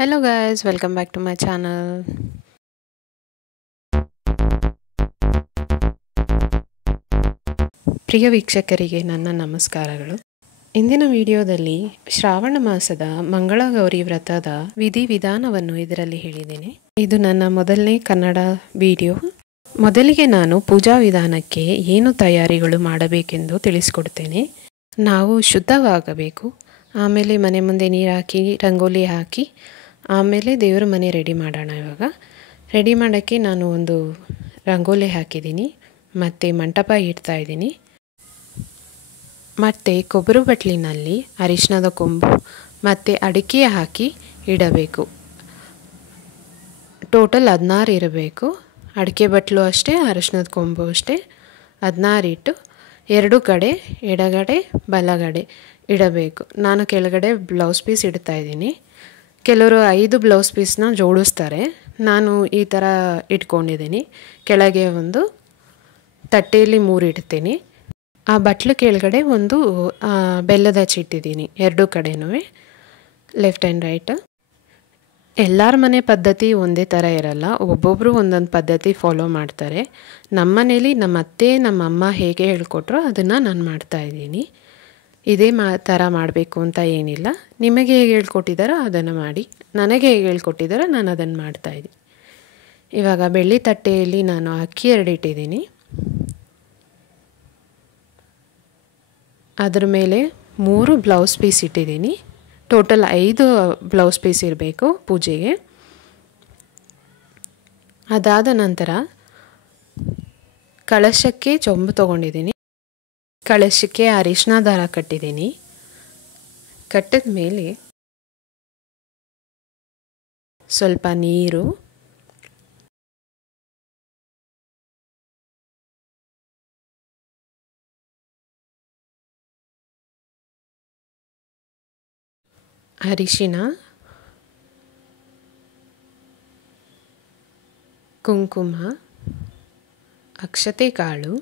Hello guys, welcome back to my channel. ಪ್ರಿಯ ವೀಕ್ಷಕರಿಗೆ ನನ್ನ ನಮಸ್ಕಾರಗಳು. ಇಂದಿನ ವಿಡಿಯೋದಲ್ಲಿ ಶ್ರಾವಣ ಮಾಸದ ಮಂಗಳಗೌರಿ ವ್ರತದ ವಿಧಿವಿಧಾನವನ್ನು ಇದರಲ್ಲಿ ಹೇಳಿದ್ದೇನೆ. ಇದು ನನ್ನ ಮೊದಲನೇ ಕನ್ನಡ ವಿಡಿಯೋ. ಮೊದಲಿಗೆ ನಾನು ಪೂಜಾ ವಿಧಾನಕ್ಕೆ ಏನು ತಯಾರಿಗಳು ಮಾಡಬೇಕೆಂದು ತಿಳಿಸಿಕೊಡ್ತೇನೆ. ನಾವು ಶುದ್ಧವಾಗಬೇಕು. ಆಮೇಲೆ ಮನೆ ಮುಂದೆ ನೀರು ಹಾಕಿ ರಂಗೋಲಿ ಹಾಕಿ ಆಮೇಲೆ ದೇವರ ಮನೆ ರೆಡಿ ಮಾಡೋಣ. ಇವಾಗ ರೆಡಿ ಮಾಡೋಕ್ಕೆ ನಾನು ಒಂದು ರಂಗೋಲಿ ಹಾಕಿದ್ದೀನಿ, ಮತ್ತು ಮಂಟಪ ಇಡ್ತಾ ಇದ್ದೀನಿ, ಮತ್ತು ಕೊಬ್ಬರಿ ಬಟ್ಲಿನಲ್ಲಿ ಅರಿಶಿಣದ ಕೊಂಬು ಮತ್ತು ಅಡಿಕೆ ಹಾಕಿ ಇಡಬೇಕು. ಟೋಟಲ್ 16 ಇರಬೇಕು. ಅಡಿಕೆ ಬಟ್ಲು ಅಷ್ಟೇ, ಅರಿಶಿಣದ ಕೊಂಬು ಅಷ್ಟೇ, 16 ಇಟ್ಟು ಎರಡು ಕಡೆ ಎಡಗಡೆ ಬಲಗಡೆ ಇಡಬೇಕು. ನಾನು ಕೆಳಗಡೆ ಬ್ಲೌಸ್ ಪೀಸ್ ಇಡ್ತಾ ಇದ್ದೀನಿ. ಕೆಲವರು 5 ಬ್ಲೌಸ್ ಪೀಸ್ನ ಜೋಡಿಸ್ತಾರೆ. ನಾನು ಈ ಥರ ಇಟ್ಕೊಂಡಿದ್ದೀನಿ. ಕೆಳಗೆ ಒಂದು ತಟ್ಟೆಯಲ್ಲಿ 3 ಇಡ್ತೀನಿ. ಆ ಬಟ್ಲು ಕೆಳಗಡೆ ಒಂದು ಬೆಲ್ಲದ ಹಚ್ಚಿಟ್ಟಿದ್ದೀನಿ, ಎರಡು ಕಡೆನೂ, ಲೆಫ್ಟ್ ಆ್ಯಂಡ್ ರೈಟ್. ಎಲ್ಲರ ಮನೆ ಪದ್ಧತಿ ಒಂದೇ ಥರ ಇರಲ್ಲ, ಒಬ್ಬೊಬ್ಬರು ಒಂದೊಂದು ಪದ್ಧತಿ ಫಾಲೋ ಮಾಡ್ತಾರೆ. ನಮ್ಮ ಮನೇಲಿ ನಮ್ಮ ಅತ್ತೆ ನಮ್ಮ ಅಮ್ಮ ಹೇಗೆ ಹೇಳ್ಕೊಟ್ರೋ ಅದನ್ನು ನಾನು ಮಾಡ್ತಾಯಿದ್ದೀನಿ. ಇದೇ ಥರ ಮಾಡಬೇಕು ಅಂತ ಏನಿಲ್ಲ. ನಿಮಗೆ ಹೇಗೆ ಹೇಳ್ಕೊಟ್ಟಿದ್ದಾರೋ ಅದನ್ನು ಮಾಡಿ, ನನಗೆ ಹೇಗೆ ಹೇಳ್ಕೊಟ್ಟಿದ್ದಾರೋ ನಾನು ಅದನ್ನು ಮಾಡ್ತಾಯಿದ್ದೀನಿ. ಇವಾಗ ಬೆಳ್ಳಿ ತಟ್ಟೆಯಲ್ಲಿ ನಾನು ಅಕ್ಕಿ 2 ಇಟ್ಟಿದ್ದೀನಿ. ಅದರ ಮೇಲೆ 3 ಬ್ಲೌಸ್ ಪೀಸ್ ಇಟ್ಟಿದ್ದೀನಿ. ಟೋಟಲ್ 5 ಬ್ಲೌಸ್ ಪೀಸ್ ಇರಬೇಕು ಪೂಜೆಗೆ. ಅದಾದ ನಂತರ ಕಳಶಕ್ಕೆ ಚೊಂಬು ತೊಗೊಂಡಿದ್ದೀನಿ. ಕಳಶಕ್ಕೆ ಅರಿಶಿನ ದಾರ ಕಟ್ಟಿದ್ದೀನಿ. ಕಟ್ಟಿದ ಮೇಲೆ ಸ್ವಲ್ಪ ನೀರು, ಅರಿಶಿನ, ಕುಂಕುಮ, ಅಕ್ಷತೆ ಕಾಳು,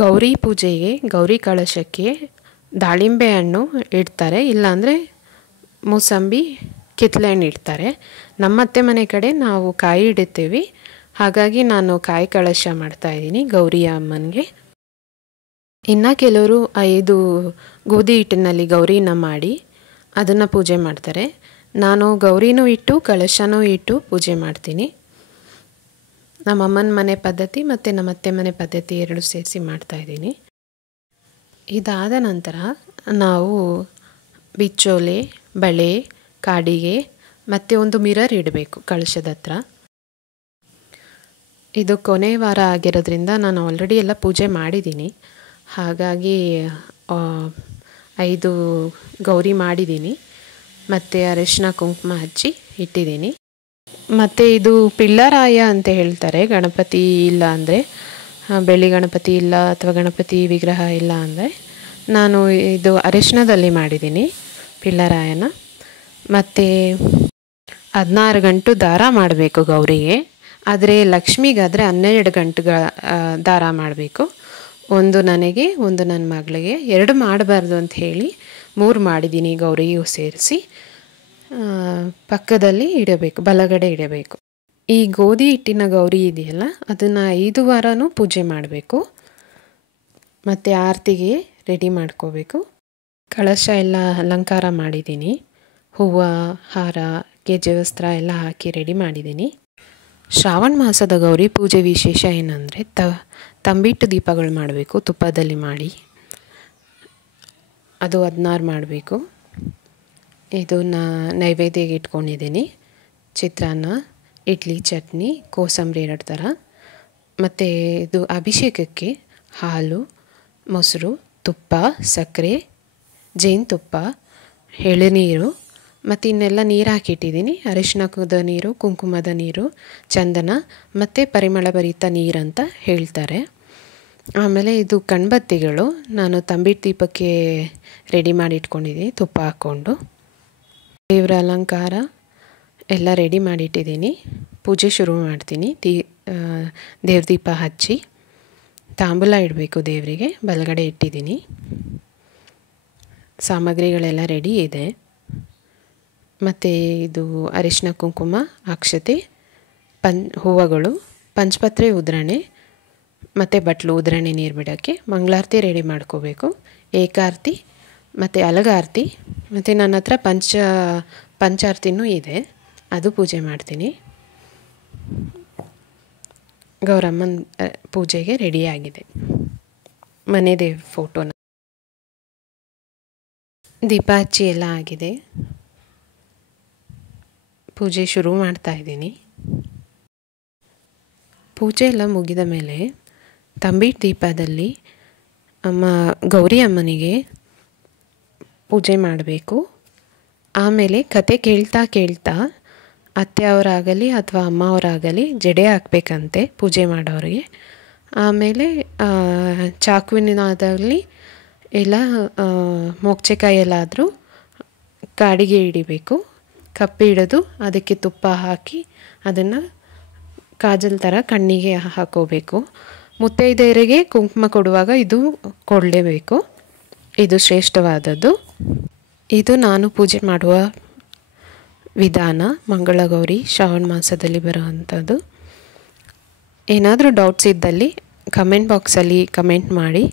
ಗೌರಿ ಪೂಜೆಗೆ ಗೌರಿ ಕಳಶಕ್ಕೆ ದಾಳಿಂಬೆ ಹಣ್ಣು ಇಡ್ತಾರೆ, ಇಲ್ಲಾಂದರೆ ಮೂಸಂಬಿ ಕಿತ್ತಳೆ ಹಣ್ಣು ಇಡ್ತಾರೆ. ನಮ್ಮ ಅತ್ತೆ ಮನೆ ಕಡೆ ನಾವು ಕಾಯಿ ಇಡುತ್ತೇವೆ, ಹಾಗಾಗಿ ನಾನು ಕಾಯಿ ಕಳಶ ಮಾಡ್ತಾಯಿದ್ದೀನಿ ಗೌರಿ ಅಮ್ಮನಿಗೆ. ಇನ್ನು ಕೆಲವರು 5 ಗೋಧಿ ಹಿಟ್ಟಿನಲ್ಲಿ ಗೌರಿನ ಮಾಡಿ ಅದನ್ನು ಪೂಜೆ ಮಾಡ್ತಾರೆ. ನಾನು ಗೌರಿನೂ ಇಟ್ಟು ಕಳಶನೂ ಇಟ್ಟು ಪೂಜೆ ಮಾಡ್ತೀನಿ. ನಮ್ಮ ಅಮ್ಮನ ಮನೆ ಪದ್ಧತಿ ಮತ್ತು ನಮ್ಮ ಅತ್ತೆ ಮನೆ ಪದ್ಧತಿ 2 ಸೇರಿಸಿ ಮಾಡ್ತಾಯಿದ್ದೀನಿ. ಇದಾದ ನಂತರ ನಾವು ಬಿಚ್ಚೋಲೆ, ಬಳೆ, ಕಾಡಿಗೆ ಮತ್ತು ಒಂದು ಮಿರರ್ ಇಡಬೇಕು ಕಳಶದ ಹತ್ರ. ಇದು ಕೊನೆ ವಾರ ಆಗಿರೋದ್ರಿಂದ ನಾನು ಆಲ್ರೆಡಿ ಎಲ್ಲ ಪೂಜೆ ಮಾಡಿದ್ದೀನಿ. ಹಾಗಾಗಿ 5 ಗೌರಿ ಮಾಡಿದ್ದೀನಿ, ಮತ್ತು ಅರಿಶಿನ ಕುಂಕುಮ ಹಚ್ಚಿ ಇಟ್ಟಿದ್ದೀನಿ. ಮತ್ತು ಇದು ಪಿಳ್ಳರಾಯ ಅಂತ ಹೇಳ್ತಾರೆ. ಗಣಪತಿ ಇಲ್ಲ ಅಂದರೆ, ಬೆಳ್ಳಿ ಗಣಪತಿ ಇಲ್ಲ ಅಥವಾ ಗಣಪತಿ ವಿಗ್ರಹ ಇಲ್ಲ ಅಂದರೆ ನಾನು ಇದು ಅರಿಶಿನದಲ್ಲಿ ಮಾಡಿದ್ದೀನಿ ಪಿಳ್ಳರಾಯನ. ಮತ್ತು 16 ಗಂಟು ದಾರ ಮಾಡಬೇಕು ಗೌರಿಗೆ. ಆದರೆ ಲಕ್ಷ್ಮಿಗಾದರೆ 12 ಗಂಟು ದಾರ ಮಾಡಬೇಕು. ಒಂದು ನನಗೆ, ಒಂದು ನನ್ನ ಮಗಳಿಗೆ, 2 ಮಾಡಬಾರ್ದು ಅಂತ ಹೇಳಿ 3 ಮಾಡಿದ್ದೀನಿ ಗೌರಿಗೂ ಸೇರಿಸಿ. ಪಕ್ಕದಲ್ಲಿ ಇಡಬೇಕು, ಬಲಗಡೆ ಇಡಬೇಕು. ಈ ಗೋಧಿ ಹಿಟ್ಟಿನ ಗೌರಿ ಇದೆಯಲ್ಲ, ಅದನ್ನು 5 ವಾರನೂ ಪೂಜೆ ಮಾಡಬೇಕು. ಮತ್ತು ಆರತಿಗೆ ರೆಡಿ ಮಾಡ್ಕೋಬೇಕು. ಕಳಶ ಎಲ್ಲ ಅಲಂಕಾರ ಮಾಡಿದ್ದೀನಿ. ಹೂವು, ಹಾರ, ಗೆಜ್ಜೆ ವಸ್ತ್ರ ಎಲ್ಲ ಹಾಕಿ ರೆಡಿ ಮಾಡಿದ್ದೀನಿ. ಶ್ರಾವಣ ಮಾಸದ ಗೌರಿ ಪೂಜೆ ವಿಶೇಷ ಏನಂದರೆ ತಂಬಿಟ್ಟು ದೀಪಗಳು ಮಾಡಬೇಕು, ತುಪ್ಪದಲ್ಲಿ ಮಾಡಿ. ಅದು 16 ಮಾಡಬೇಕು. ಇದು ನೈವೇದ್ಯಗೆ ಇಟ್ಕೊಂಡಿದ್ದೀನಿ. ಚಿತ್ರಾನ್ನ, ಇಡ್ಲಿ, ಚಟ್ನಿ, ಕೋಸಂಬರಿ 2 ಥರ. ಮತ್ತು ಇದು ಅಭಿಷೇಕಕ್ಕೆ ಹಾಲು, ಮೊಸರು, ತುಪ್ಪ, ಸಕ್ಕರೆ, ಜೇನುತುಪ್ಪ, ಎಳನೀರು, ಮತ್ತು ಇನ್ನೆಲ್ಲ ನೀರು ಹಾಕಿಟ್ಟಿದ್ದೀನಿ. ಅರಿಶಿಣದ ನೀರು, ಕುಂಕುಮದ ನೀರು, ಚಂದನ ಮತ್ತು ಪರಿಮಳಭರಿತ ನೀರಂತ ಹೇಳ್ತಾರೆ. ಆಮೇಲೆ ಇದು ಕಣ್ಬತ್ತಿಗಳು ನಾನು ತಂಬಿಟ್ಟು ದೀಪಕ್ಕೆ ರೆಡಿ ಮಾಡಿ ಇಟ್ಕೊಂಡಿದ್ದೀನಿ, ತುಪ್ಪ ಹಾಕ್ಕೊಂಡು. ದೇವರ ಅಲಂಕಾರ ಎಲ್ಲ ರೆಡಿ ಮಾಡಿಟ್ಟಿದ್ದೀನಿ. ಪೂಜೆ ಶುರು ಮಾಡ್ತೀನಿ. ದೇವ್ರ ದೀಪ ಹಚ್ಚಿ ತಾಂಬೂಲ ಇಡಬೇಕು ದೇವರಿಗೆ, ಬಲಗಡೆ ಇಟ್ಟಿದ್ದೀನಿ. ಸಾಮಗ್ರಿಗಳೆಲ್ಲ ರೆಡಿ ಇದೆ. ಮತ್ತು ಇದು ಅರಿಶಿನ ಕುಂಕುಮ, ಅಕ್ಷತೆ, ಹೂವುಗಳು, ಪಂಚಪತ್ರೆ ಉದ್ರಣೆ ಮತ್ತು ಬಟ್ಲು ಉದ್ರಣೆ ನೀರು ಬಿಡೋಕ್ಕೆ, ಮಂಗಳಾರತಿ ರೆಡಿ ಮಾಡ್ಕೋಬೇಕು, ಏಕಾರತಿ ಮತ್ತು ಅಲಗಾರತಿ, ಮತ್ತು ನನ್ನ ಹತ್ರ ಪಂಚಾರತಿನೂ ಇದೆ, ಅದು ಪೂಜೆ ಮಾಡ್ತೀನಿ. ಗೌರಮ್ಮನ ಪೂಜೆಗೆ ರೆಡಿಯಾಗಿದೆ. ಮನೆ ದೇವ್ರ ಫೋಟೋನ ದೀಪ ಹಚ್ಚಿ ಎಲ್ಲ ಆಗಿದೆ. ಪೂಜೆ ಶುರು ಮಾಡ್ತಾ ಇದ್ದೀನಿ. ಪೂಜೆ ಎಲ್ಲ ಮುಗಿದ ಮೇಲೆ ತಂಬಿಟ್ಟು ದೀಪದಲ್ಲಿ ಗೌರಿ ಅಮ್ಮನಿಗೆ ಪೂಜೆ ಮಾಡಬೇಕು. ಆಮೇಲೆ ಕತೆ ಕೇಳ್ತಾ ಕೇಳ್ತಾ ಅತ್ತೆ ಅವರಾಗಲಿ ಅಥವಾ ಅಮ್ಮ ಅವರಾಗಲಿ ಜಡೆ ಹಾಕಬೇಕಂತೆ ಪೂಜೆ ಮಾಡೋರಿಗೆ. ಆಮೇಲೆ ಚಾಕುವಿನಾದಾಗಲಿ ಇಲ್ಲ ಮೊಗಚೆಕಾಯಲ್ಲಾದರೂ ಕಾಡಿಗೆ ಹಿಡಿಬೇಕು. ಕಪ್ಪಿ ಹಿಡಿದು ಅದಕ್ಕೆ ತುಪ್ಪ ಹಾಕಿ ಅದನ್ನು ಕಾಜಲ್ ಥರ ಕಣ್ಣಿಗೆ ಹಾಕೋಬೇಕು. ಮುತ್ತೈದೆಯರಿಗೆ ಕುಂಕುಮ ಕೊಡುವಾಗ ಇದು ಕೊಡಲೇಬೇಕು. ಇದು ಶ್ರೇಷ್ಠವಾದದ್ದು. ಇದು ನಾನು ಪೂಜೆ ಮಾಡುವ ವಿಧಾನ. ಮಂಗಳಗೌರಿ ಶ್ರಾವಣ ಮಾಸದಲ್ಲಿ ಬರುವಂಥದ್ದು. ಏನಾದರೂ ಡೌಟ್ಸ್ ಇದ್ದಲ್ಲಿ ಕಮೆಂಟ್ ಬಾಕ್ಸಲ್ಲಿ ಕಮೆಂಟ್ ಮಾಡಿ.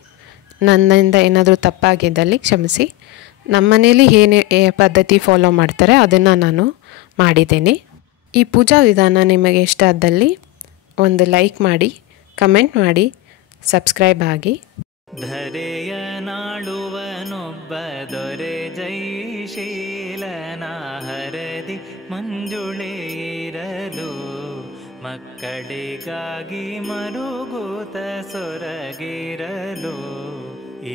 ನನ್ನಿಂದ ಏನಾದರೂ ತಪ್ಪಾಗಿದ್ದಲ್ಲಿ ಕ್ಷಮಿಸಿ. ನಮ್ಮ ಮನೇಲಿ ಏನೇ ಪದ್ಧತಿ ಫಾಲೋ ಮಾಡ್ತಾರೆ ಅದನ್ನು ನಾನು ಮಾಡಿದ್ದೇನೆ. ಈ ಪೂಜಾ ವಿಧಾನ ನಿಮಗೆ ಇಷ್ಟ ಆದಲ್ಲಿ ಒಂದು ಲೈಕ್ ಮಾಡಿ, ಕಮೆಂಟ್ ಮಾಡಿ, ಸಬ್ಸ್ಕ್ರೈಬ್ ಆಗಿ. ಧರೆಯ ನಾಡುವನೊಬ್ಬ ದೊರೆ ಜೈಶೀಲನ ಹರದಿ ಮಂಜುಳೆ ಇರಲು ಮಕ್ಕಳಿಗಾಗಿ ಮರುಗೂತ ಸೊರಗಿರಲು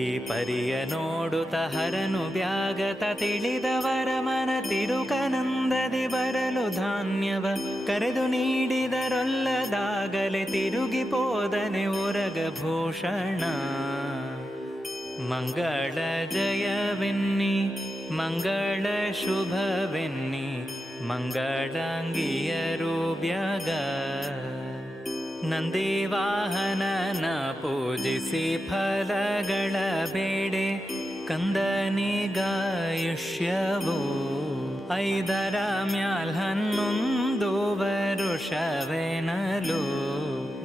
ಈ ಪರಿಯ ನೋಡುತ್ತ ಹರನು ವ್ಯಾಗತ ತಿಳಿದವರ ಮನ ತಿರುಕನಂದದಿ ಬರಲು ಧಾನ್ಯವ ಕರೆದು ನೀಡಿದರೊಲ್ಲದಾಗಲೇ ತಿರುಗಿ ಪೋದನೆ ಉರಗಭೂಷಣ. ಮಂಗಳ ಜಯವೆನ್ನಿ ಮಂಗಳ ಶುಭವೆನ್ನಿ ಮಂಗಳಾಂಗಿಯರು ಬ್ಯಾಗ ನಂದಿವಾಹನನ ಪೂಜಿಸಿ ಫಲಗಳ ಬೇಡೆ ಕಂದನಿಗಾಯುಷ್ಯವು 5ರ ಮ್ಯಾಲ್ 11 ವರುಷವೆನಲು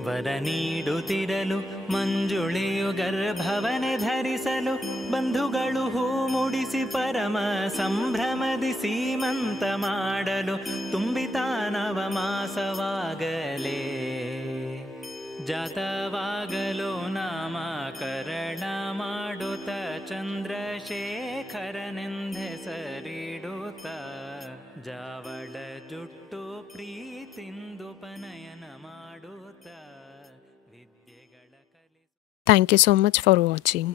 ವರ ನೀಡುತ್ತಿರಲು ಮಂಜುಳೆಯು ಗರ್ಭವನೆ ಧರಿಸಲು ಬಂಧುಗಳು ಹೂ ಮುಡಿಸಿ ಪರಮ ಸಂಭ್ರಮದಿ ಸೀಮಂತ ಮಾಡಲು ತುಂಬಿತಾನವ ಮಾಸವಾಗಲೇ ಜಾತವಾಗಲು ನಾಮಕರಣ ಮಾಡುತ್ತ ಚಂದ್ರಶೇಖರನೆಂದೆಸರಿಡುತ್ತ ಜಾವಳ ಜುಟ್ಟು ಪ್ರೀತಿಂದುಪನಯನ ಮಾಡುತ್ತ ವಿದ್ಯೆಗಳ ಕಲಿ. Thank you so much for watching.